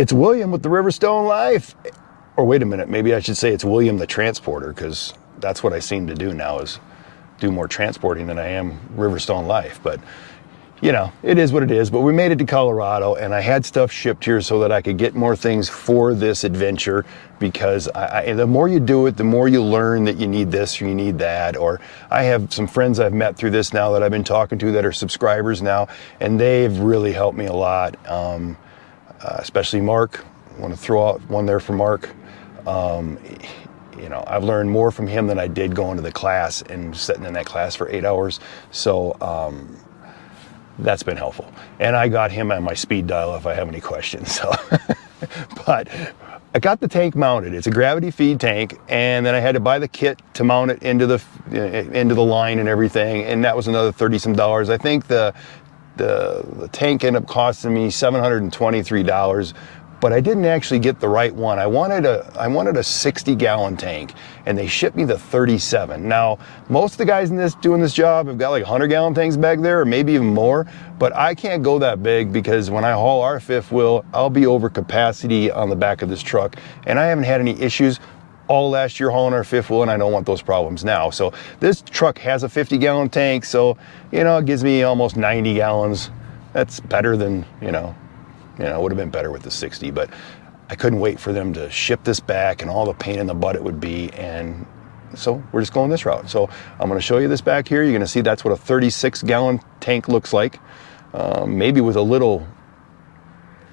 It's William with the RIverstone Life. Or wait a minute, maybe I should say it's William the Transporter, because that's what I seem to do now, is do more transporting than I am RIverstone Life. But you know, it is what it is. But we made it to Colorado, and I had stuff shipped here so that I could get more things for this adventure, because the more you do it, the more you learn that you need this or you need that. Or I have some friends I've met through this now that I've been talking to that are subscribers now, and they've really helped me a lot. Especially Mark. I want to throw out one there for Mark. You know, I've learned more from him than I did going to the class and sitting in that class for 8 hours. So that's been helpful. And I got him on my speed dial if I have any questions. So, but I got the tank mounted. It's a gravity feed tank, and then I had to buy the kit to mount it into the line and everything, and that was another $30-some. I think the tank ended up costing me $723, but I didn't actually get the right one. I wanted a 60-gallon tank, and they shipped me the 37. Now, most of the guys doing this job have got like 100-gallon tanks back there, or maybe even more, but I can't go that big, because when I haul our fifth wheel, I'll be over capacity on the back of this truck, and I haven't had any issues all last year hauling our fifth wheel, and I don't want those problems now. So this truck has a 50-gallon tank, so you know, it gives me almost 90 gallons. That's better than, you know, it would have been better with the 60, but I couldn't wait for them to ship this back and all the pain in the butt it would be, and so we're just going this route. So I'm going to show you this back here. You're going to see that's what a 36-gallon tank looks like. Maybe with a little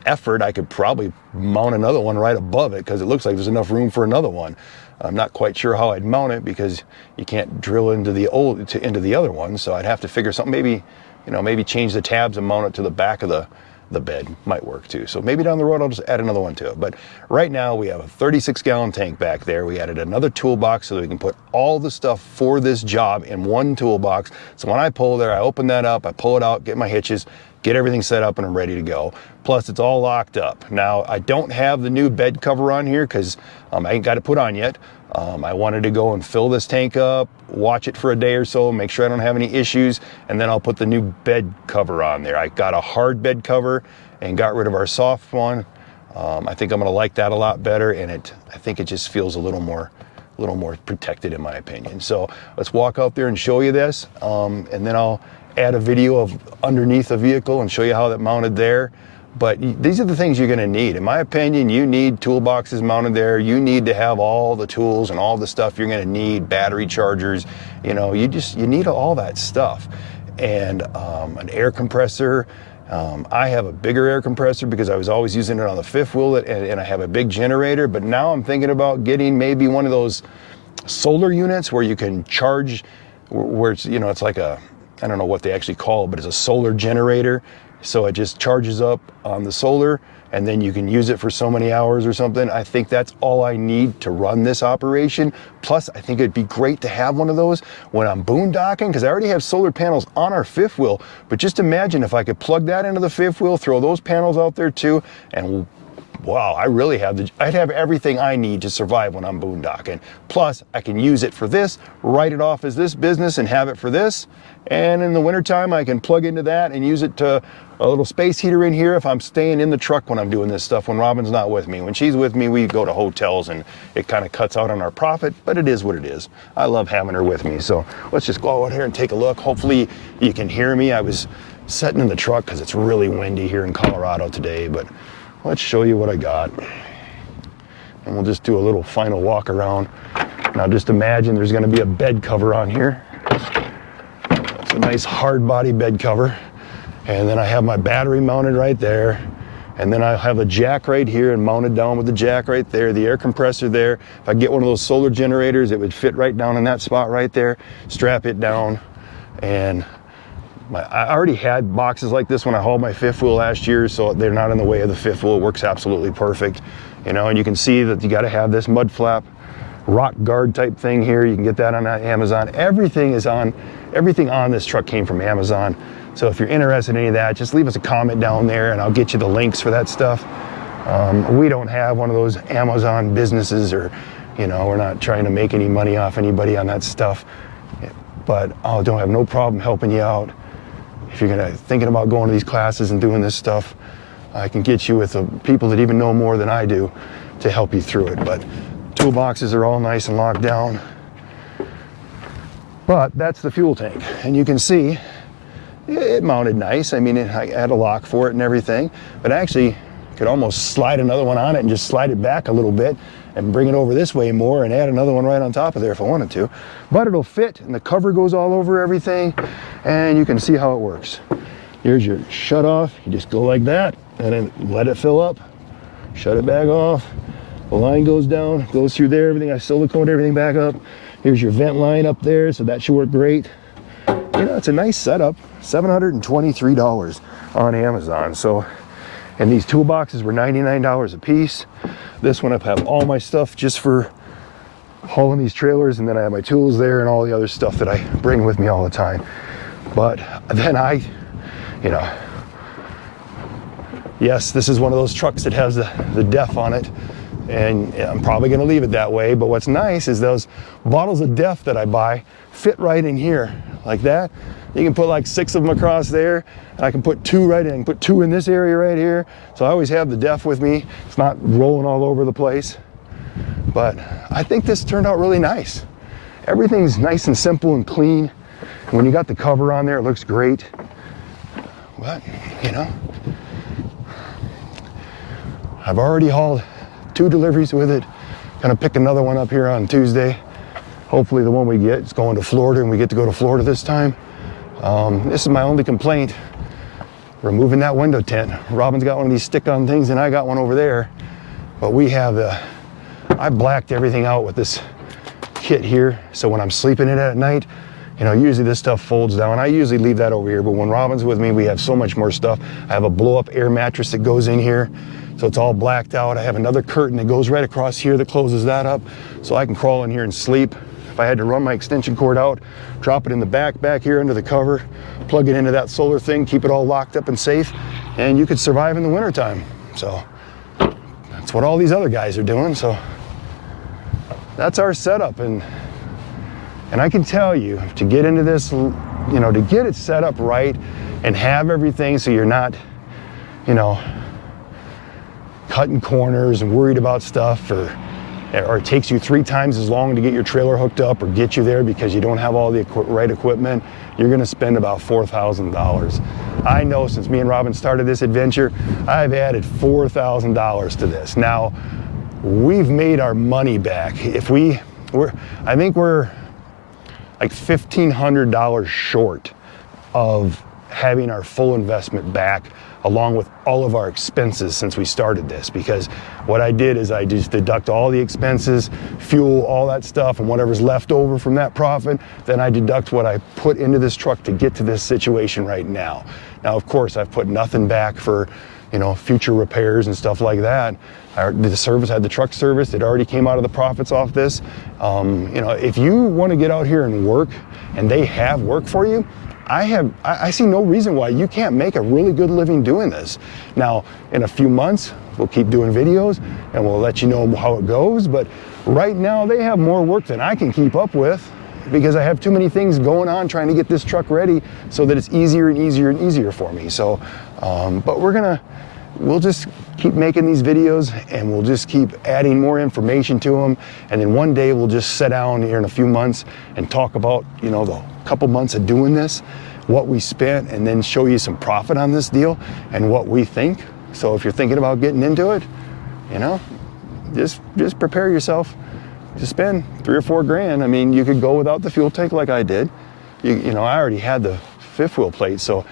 effort, I could probably mount another one right above it, because it looks like there's enough room for another one. I'm not quite sure how I'd mount it, because you can't drill into the other one, so I'd have to figure something. Maybe, you know, maybe change the tabs and mount it to the back of the bed might work too. So maybe down the road I'll just add another one to it. But right now we have a 36-gallon tank back there. We added another toolbox so that we can put all the stuff for this job in one toolbox. So when I pull there, I open that up, I pull it out, get my hitches, get everything set up, and I'm ready to go. Plus, it's all locked up. Now, I don't have the new bed cover on here, because I ain't got it put on yet. I wanted to go and fill this tank up, watch it for a day or so, make sure I don't have any issues, and then I'll put the new bed cover on there. I got a hard bed cover and got rid of our soft one. I think I'm gonna like that a lot better, and I think it just feels a little more protected, in my opinion. So let's walk out there and show you this, and then I'll add a video of underneath the vehicle and show you how that mounted there. But these are the things you're going to need. In my opinion, you need toolboxes mounted there. You need to have all the tools and all the stuff you're going to need, battery chargers. You know, you need all that stuff. And an air compressor. I have a bigger air compressor because I was always using it on the fifth wheel, and I have a big generator. But now I'm thinking about getting maybe one of those solar units where you can charge, where it's, you know, it's like a, I don't know what they actually call it, but it's a solar generator. So it just charges up on the solar, and then you can use it for so many hours or something. I think that's all I need to run this operation. Plus, I think it'd be great to have one of those when I'm boondocking, because I already have solar panels on our fifth wheel. But just imagine if I could plug that into the fifth wheel, throw those panels out there too, and wow, I'd have everything I need to survive when I'm boondocking. Plus, I can use it for this, write it off as this business and have it for this. And in the wintertime, I can plug into that and use it to a little space heater in here if I'm staying in the truck when I'm doing this stuff, when Robin's not with me. When she's with me, we go to hotels, and it kind of cuts out on our profit, but it is what it is. I love having her with me. So let's just go out here and take a look. Hopefully you can hear me. I was sitting in the truck because it's really windy here in Colorado today, but let's show you what I got. And we'll just do a little final walk around. Now just imagine there's gonna be a bed cover on here. It's a nice hard body bed cover. And then I have my battery mounted right there. And then I have a jack right here and mounted down with the jack right there, the air compressor there. If I get one of those solar generators, it would fit right down in that spot right there. Strap it down. And I already had boxes like this when I hauled my fifth wheel last year, so they're not in the way of the fifth wheel. It works absolutely perfect. You know, and you can see that you gotta have this mud flap rock guard type thing here. You can get that on Amazon. Everything on this truck came from Amazon. So if you're interested in any of that, just leave us a comment down there and I'll get you the links for that stuff. We don't have one of those Amazon businesses, or, you know, we're not trying to make any money off anybody on that stuff. But I don't have no problem helping you out if you're thinking about going to these classes and doing this stuff. I can get you with the people that even know more than I do to help you through it. But toolboxes are all nice and locked down. But that's the fuel tank, and you can see it mounted nice. I mean, I had a lock for it and everything, but actually could almost slide another one on it and just slide it back a little bit and bring it over this way more and add another one right on top of there if I wanted to. But it'll fit, and the cover goes all over everything, and you can see how it works. Here's your shut off. You just go like that and then let it fill up, shut it back off. The line goes down, goes through there, everything. I silicone everything back up. Here's your vent line up there, so that should work great. You know, it's a nice setup. $723 on Amazon. So, and these toolboxes were $99 a piece. This one I have all my stuff just for hauling these trailers, and then I have my tools there and all the other stuff that I bring with me all the time. But then you know, yes, this is one of those trucks that has the DEF on it, and I'm probably going to leave it that way. But what's nice is those bottles of DEF that I buy fit right in here like that. You can put like 6 of them across there, and I can put 2 right in, put 2 in this area right here. So I always have the DEF with me. It's not rolling all over the place. But I think this turned out really nice. Everything's nice and simple and clean. And when you got the cover on there, it looks great. But, you know, I've already hauled 2 deliveries with it. Gonna pick another one up here on Tuesday. Hopefully the one we get is going to Florida, and we get to go to Florida this time. This is my only complaint, removing that window tint. Robin's got one of these stick-on things, and I got one over there. But we have I blacked everything out with this kit here, so when I'm sleeping in it at night, you know, usually this stuff folds down. I usually leave that over here, but when Robin's with me, we have so much more stuff. I have a blow-up air mattress that goes in here, so it's all blacked out. I have another curtain that goes right across here that closes that up, so I can crawl in here and sleep. If I had to run my extension cord out, drop it in the back here under the cover, plug it into that solar thing, keep it all locked up and safe, and you could survive in the wintertime. So that's what all these other guys are doing. So that's our setup, and I can tell you, to get into this, you know, to get it set up right and have everything so you're not, you know, cutting corners and worried about stuff, or it takes you 3 times as long to get your trailer hooked up or get you there because you don't have all the right equipment, you're gonna spend about $4,000. I know since me and Robin started this adventure, I've added $4,000 to this. Now, we've made our money back. I think we're like $1,500 short of having our full investment back, along with all of our expenses since we started this. Because what I did is I just deduct all the expenses, fuel, all that stuff, and whatever's left over from that profit, then I deduct what I put into this truck to get to this situation right now. Now, of course, I've put nothing back for, you know, future repairs and stuff like that. The service had the truck service. It already came out of the profits off this. You know, if you want to get out here and work, and they have work for you, I see no reason why you can't make a really good living doing this. Now, in a few months, we'll keep doing videos and we'll let you know how it goes. But right now, they have more work than I can keep up with, because I have too many things going on trying to get this truck ready so that it's easier and easier and easier for me. So, but we'll just keep making these videos, and we'll just keep adding more information to them. And then one day we'll just sit down here in a few months and talk about, you know, the couple months of doing this, what we spent, and then show you some profit on this deal and what we think. So if you're thinking about getting into it, you know, just prepare yourself to spend $3 or $4 grand. I mean, you could go without the fuel tank like I did. You know, I already had the 5th wheel plate, so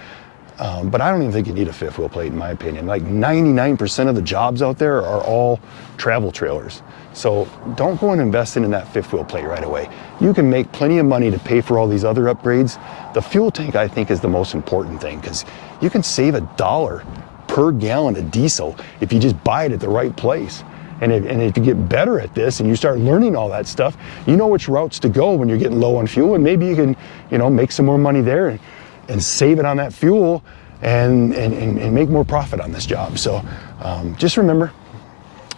but I don't even think you need a 5th wheel plate, in my opinion. Like 99% of the jobs out there are all travel trailers. So don't go and invest in that 5th wheel plate right away. You can make plenty of money to pay for all these other upgrades. The fuel tank, I think, is the most important thing, because you can save $1 per gallon of diesel if you just buy it at the right place. And if you get better at this and you start learning all that stuff, you know which routes to go when you're getting low on fuel, and maybe you can, you know, make some more money there and save it on that fuel and make more profit on this job. So just remember,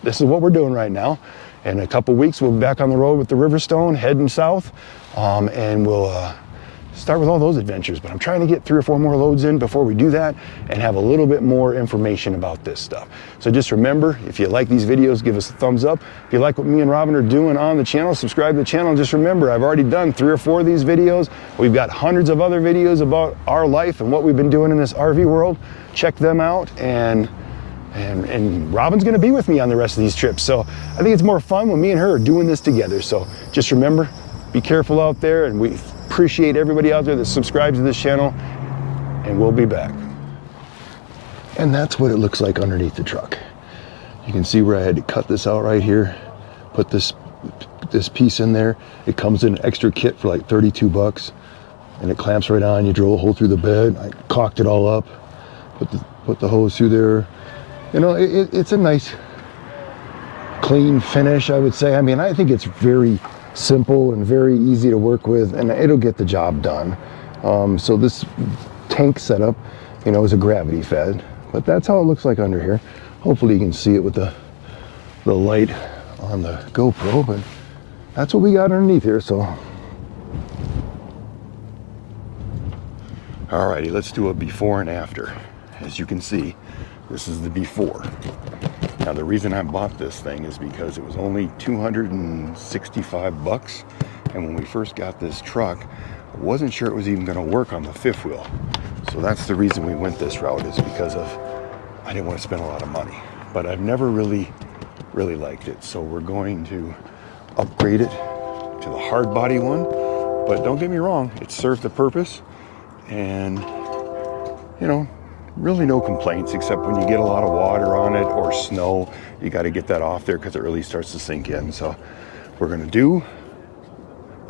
this is what we're doing right now. In a couple weeks, we'll be back on the road with the RIverstone, heading south, and we'll start with all those adventures. But I'm trying to get 3 or 4 more loads in before we do that and have a little bit more information about this stuff. So just remember, if you like these videos, give us a thumbs up. If you like what me and Robin are doing on the channel, subscribe to the channel. And just remember, I've already done 3 or 4 of these videos. We've got hundreds of other videos about our life and what we've been doing in this RV world. Check them out, and Robin's gonna be with me on the rest of these trips. So I think it's more fun when me and her are doing this together. So just remember, be careful out there, and we appreciate everybody out there that subscribes to this channel, and we'll be back. And that's what it looks like underneath the truck. You can see where I had to cut this out right here, put this piece in there. It comes in an extra kit for like 32 bucks, and it clamps right on. You drill a hole through the bed. I caulked it all up, put the hose through there. You know, it's a nice, clean finish, I would say. I mean, I think it's very simple and very easy to work with, and it'll get the job done. So this tank setup, you know, is a gravity fed, but that's how it looks like under here. Hopefully you can see it with the light on the GoPro, but that's what we got underneath here. So, alrighty, let's do a before and after. As you can see, this is the before. Now the reason I bought this thing is because it was only 265 bucks. And when we first got this truck, I wasn't sure it was even gonna work on the fifth wheel. So that's the reason we went this route, is because I didn't want to spend a lot of money. But I've never really liked it. So we're going to upgrade it to the hard body one. But don't get me wrong, it served the purpose. And, you know, really no complaints, except when you get a lot of water on it or snow, you got to get that off there because it really starts to sink in. So we're going to do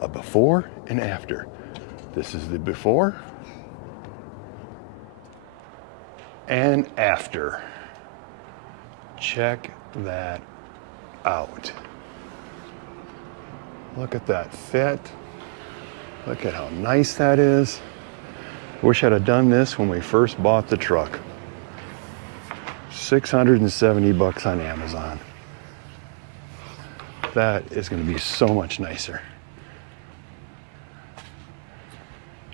a before and after. This is the before and after. Check that out. Look at that fit. Look at how nice that is. Wish I'd have done this when we first bought the truck. 670 bucks on Amazon. That is going to be so much nicer.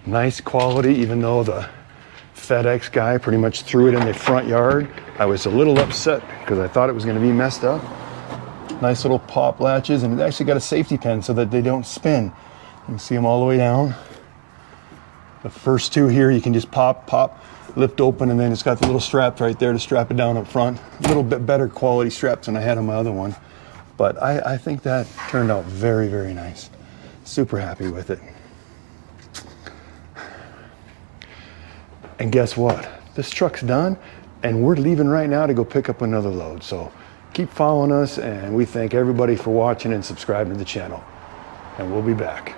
Nice quality, even though the FedEx guy pretty much threw it in the front yard. I was a little upset because I thought it was going to be messed up. Nice little pop latches, and it actually got a safety pin so that they don't spin. You can see them all the way down. The first 2 here, you can just pop, lift open, and then it's got the little straps right there to strap it down up front. A little bit better quality straps than I had on my other one. But I think that turned out very, very nice. Super happy with it. And guess what? This truck's done, and we're leaving right now to go pick up another load. So keep following us, and we thank everybody for watching and subscribing to the channel. And we'll be back.